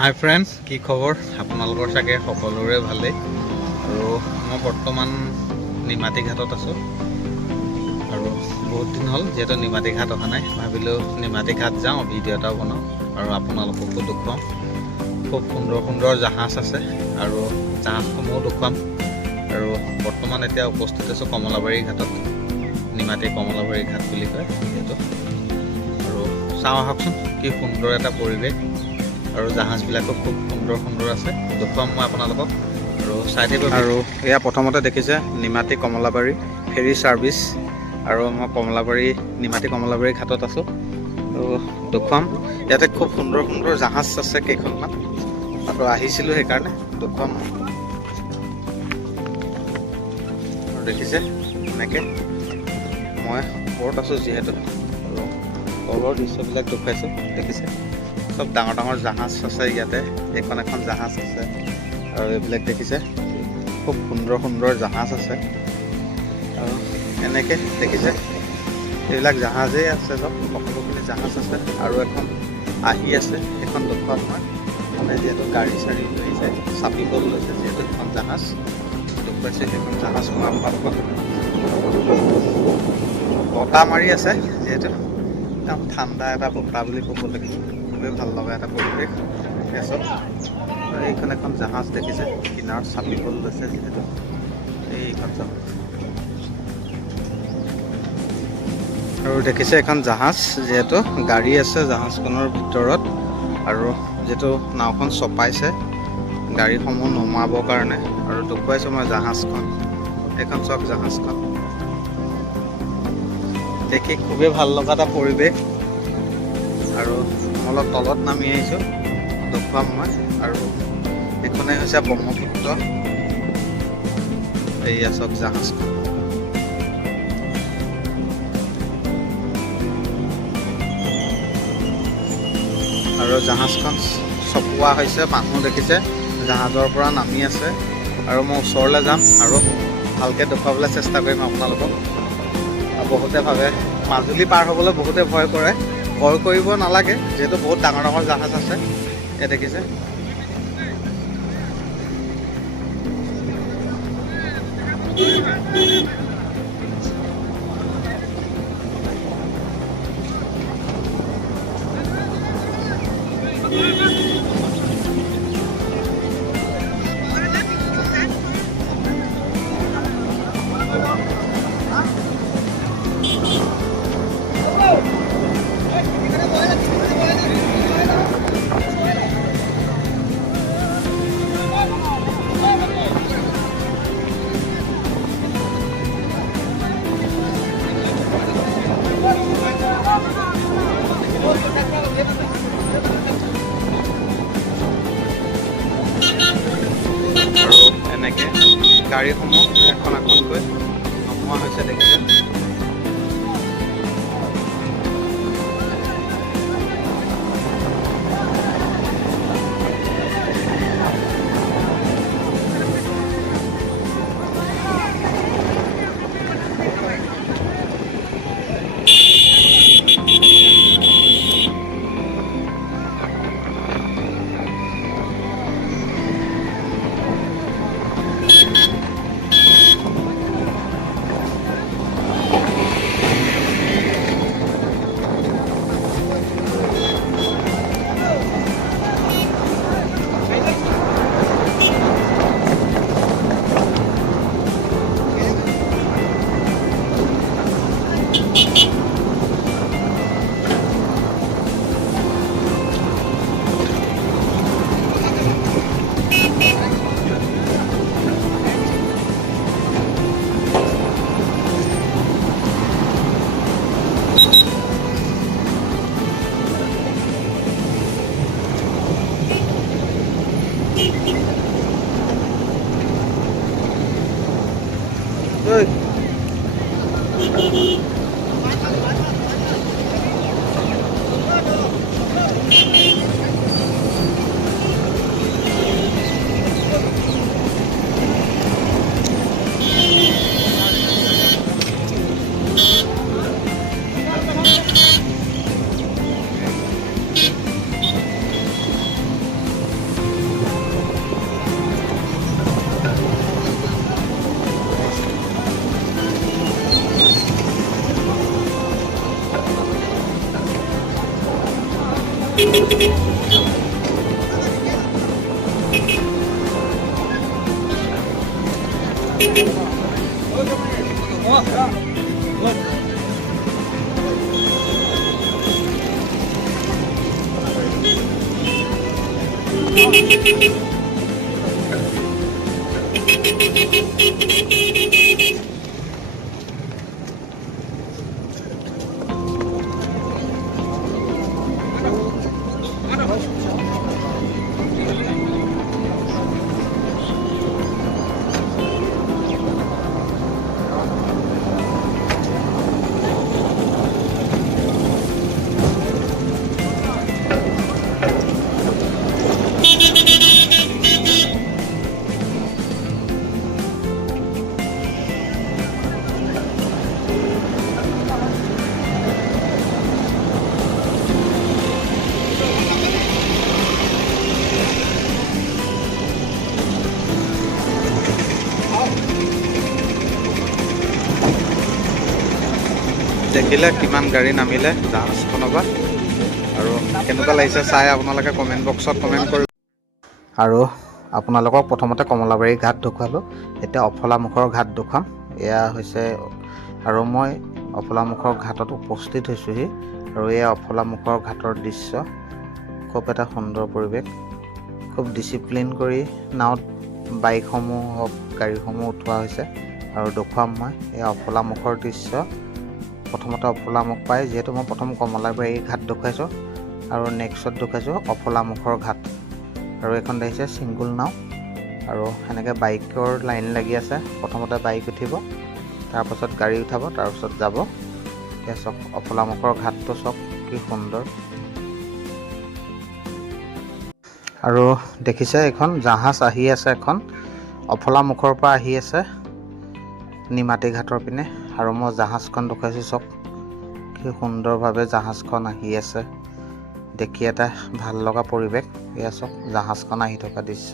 হাই friends, কি খবৰ? আপোনালোকৰ চাগে সকলোৰে ভালেই। আৰু মই বৰ্তমান নিমাতী ঘাটত আছোঁ। আৰু বহুত দিন হ'ল যিহেতু নিমাতী ঘাট অহা নাই, ভাবিলোঁ নিমাতী ঘাট যাওঁ, ভিডিঅ' এটাও বনাওঁ আৰু আপোনালোককো দেখুৱাম। খুব সুন্দৰ সুন্দৰ জাহাজ আছে আৰু জাহাজসমূহো দেখুৱাম। আৰু বৰ্তমান এতিয়া উপস্থিত আছোঁ কমলাবাৰী ঘাটত। নিমাতী কমলাবাৰী ঘাট বুলি কয় যিহেতু। আৰু চাওঁ আহকচোন, কি সুন্দৰ এটা পৰিৱেশ আৰু জাহাজবিলাকো খুব সুন্দৰ সুন্দৰ আছে। দেখুৱাম মই আপোনালোকক আৰু চাই থাকিব। আৰু এয়া প্ৰথমতে দেখিছে নিমাতী কমলাবাৰী ফেৰী ছাৰ্ভিচ। আৰু মই নিমাতী কমলাবাৰী ঘাটত আছোঁ আৰু দেখুৱাম। ইয়াতে খুব সুন্দৰ সুন্দৰ জাহাজ আছে কেইখনমান আৰু আহিছিলোঁ সেইকাৰণে দেখুৱাম। আৰু দেখিছে এনেকৈ মই ওপৰত আছোঁ যিহেতু, আৰু তলৰ দৃশ্যবিলাক দেখুৱাইছোঁ। দেখিছে চব ডাঙৰ ডাঙৰ জাহাজ আছে ইয়াতে। এইখন এখন জাহাজ আছে আৰু এইবিলাক দেখিছে খুব সুন্দৰ সুন্দৰ জাহাজ আছে। আৰু এনেকৈ দেখিছে এইবিলাক জাহাজেই আছে, চব সকলোখিনি জাহাজ আছে। আৰু এখন আহি আছে, সেইখন দেখুৱাম মই। মানে যিহেতু গাড়ী চাড়ী লৈ যায়, চাপিব লৈছে যিহেতু সেইখন জাহাজ দেখুৱাইছে। সেইখন জাহাজ মই আপোনালোকক বতাহ মাৰি আছে যিহেতু, একদম ঠাণ্ডা এটা বতাহ বুলি ক'ব লাগিব। খুবেই ভাল লগা এটা পৰিৱেশ গেছত। আৰু এইখন এখন জাহাজ দেখিছে, কিনাৰত চাপিব লৈছে যিহেতু এইখন জাহাজ। আৰু দেখিছে এখন জাহাজ, যিহেতু গাড়ী আছে জাহাজখনৰ ভিতৰত। আৰু যিহেতু নাওখন চপাইছে গাড়ীসমূহ নমাবৰ কাৰণে। আৰু দেখুৱাইছোঁ মই জাহাজখন, এইখন চাওক জাহাজখন। দেখি খুবেই ভাল লগা এটা পৰিৱেশ। আৰু অলপ তলত নামি আহিছোঁ, দেখুৱাম মই। আৰু এইখনেই হৈছে ব্ৰহ্মপুত্ৰ। এইয়া চাওক জাহাজখন। আৰু জাহাজখন চপোৱা হৈছে, মানুহ দেখিছে জাহাজৰ পৰা নামি আছে। আৰু মই ওচৰলৈ যাম আৰু ভালকৈ দেখুৱাবলৈ চেষ্টা কৰিম আপোনালোকক। বহুতে ভাবে মাজুলী পাৰ হ'বলৈ বহুতে ভয় কৰে। ভয় কৰিব নালাগে, যিহেতু বহুত ডাঙৰ ডাঙৰ জাহাজ আছে। এই দেখিছে এনেকৈ গাড়ীসমূহ এখন এখনকৈ নমোৱা হৈছে দেখিছে। দেখিলে কিমান গাড়ী নামিলে জাহাজখনৰ পৰা, আৰু কেনেকুৱা লাগিছে চাই আপোনালোকে কমেণ্ট বক্সত কমেণ্ট কৰিব। আৰু আপোনালোকক প্ৰথমতে কমলাবাৰী ঘাট দেখুৱালোঁ, এতিয়া অফলামুখৰ ঘাট দেখুৱাম। এয়া হৈছে, আৰু মই অফলামুখৰ ঘাটত উপস্থিত হৈছোঁহি, আৰু এয়া অফলামুখৰ ঘাটৰ দৃশ্য। খুব এটা সুন্দৰ পৰিৱেশ, খুব ডিচিপ্লিন কৰি নাৱত বাইকসমূহ হওক গাড়ীসমূহ উঠোৱা হৈছে, আৰু দেখুৱাম মই এয়া অফলামুখৰ দৃশ্য। প্ৰথমতে অফলামুখ পাই, যিহেতু মই প্ৰথম কমলাবাৰী ঘাট দেখুৱাইছোঁ, আৰু নেক্সটত দেখুৱাইছোঁ অফলামুখৰ ঘাট। আৰু এইখন দেখিছে ছিংগুল নাও, আৰু সেনেকৈ বাইকৰ লাইন লাগি আছে। প্ৰথমতে বাইক উঠিব, তাৰপাছত গাড়ী উঠাব, তাৰপাছত যাব। এতিয়া চাওক অফলামুখৰ ঘাটটো চাওক কি সুন্দৰ। আৰু দেখিছে এখন জাহাজ আহি আছে, এখন অফলামুখৰ পৰা আহি আছে নিমাতী ঘাটৰ পিনে, আৰু মই জাহাজখন দেখুৱাইছোঁ চাওক কি সুন্দৰভাৱে জাহাজখন আহি আছে। দেখি এটা ভাল লগা পৰিৱেশ। এয়া চাওক জাহাজখন আহি থকা দৃশ্য।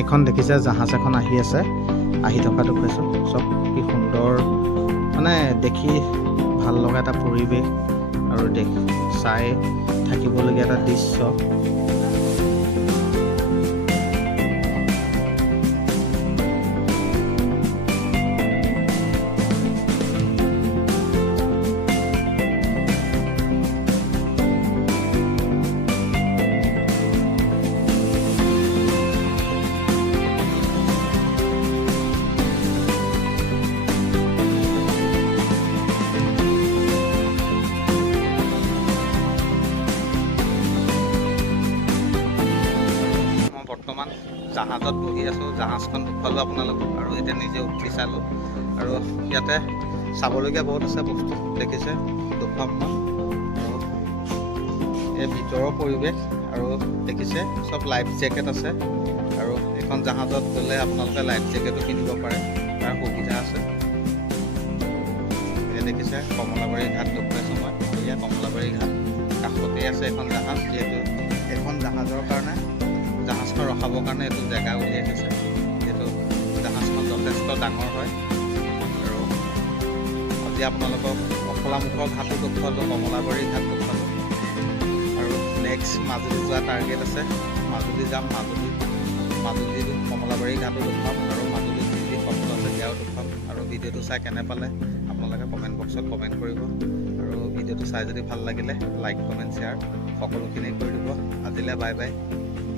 এইখন দেখিছে জাহাজ এখন আহি আছে, আহি থকা দেখুৱাইছোঁ। চব কি সুন্দৰ, মানে দেখি ভাল লগা এটা পৰিৱেশ আৰু চাই থাকিবলগীয়া এটা দৃশ্য। বৰ্তমান জাহাজত বহি আছোঁ, জাহাজখন দেখুৱালোঁ আপোনালোকক আৰু এতিয়া নিজে উঠি চালোঁ। আৰু ইয়াতে চাবলগীয়া বহুত আছে বস্তু, দেখিছে দেখুৱাম মই। আৰু এই ভিতৰৰ পৰিৱেশ আৰু দেখিছে চব লাইফ জেকেট আছে। আৰু এখন জাহাজত গ'লে আপোনালোকে লাইফ জেকেটো কিনিব পাৰে, তাৰ সুবিধা আছে। এয়া দেখিছে কমলাবাৰী ঘাট দেখুৱাইছোঁ মই। এয়া কমলাবাৰী ঘাট, কাষতেই আছে এখন জাহাজ। যিহেতু এখন জাহাজৰ কাৰণে, জাহাজখন ৰখাবৰ কাৰণে এইটো জেগা উলিয়াই দিছে। যিহেতু জাহাজখন যথেষ্ট ডাঙৰ হয়। আৰু আজি আপোনালোকক অফলামুখৰ ঘাটো দেখুৱালোঁ, কমলাবাৰী ঘাট দেখুৱালোঁ। আৰু নেক্সট মাজুলী যোৱা টাৰ্গেট আছে, মাজুলী যাম। মাজুলী কমলাবাৰী ঘাটো দেখুৱাম আৰু মাজুলীত যি যি সত্ৰ আছে সেয়াও দেখুৱাম। আৰু ভিডিঅ'টো চাই কেনে পালে আপোনালোকে কমেণ্ট বক্সত কমেণ্ট কৰিব। আৰু ভিডিঅ'টো চাই যদি ভাল লাগিলে লাইক, কমেণ্ট, শ্বেয়াৰ সকলোখিনি কৰি দিব। আজিলৈ বাই বাই।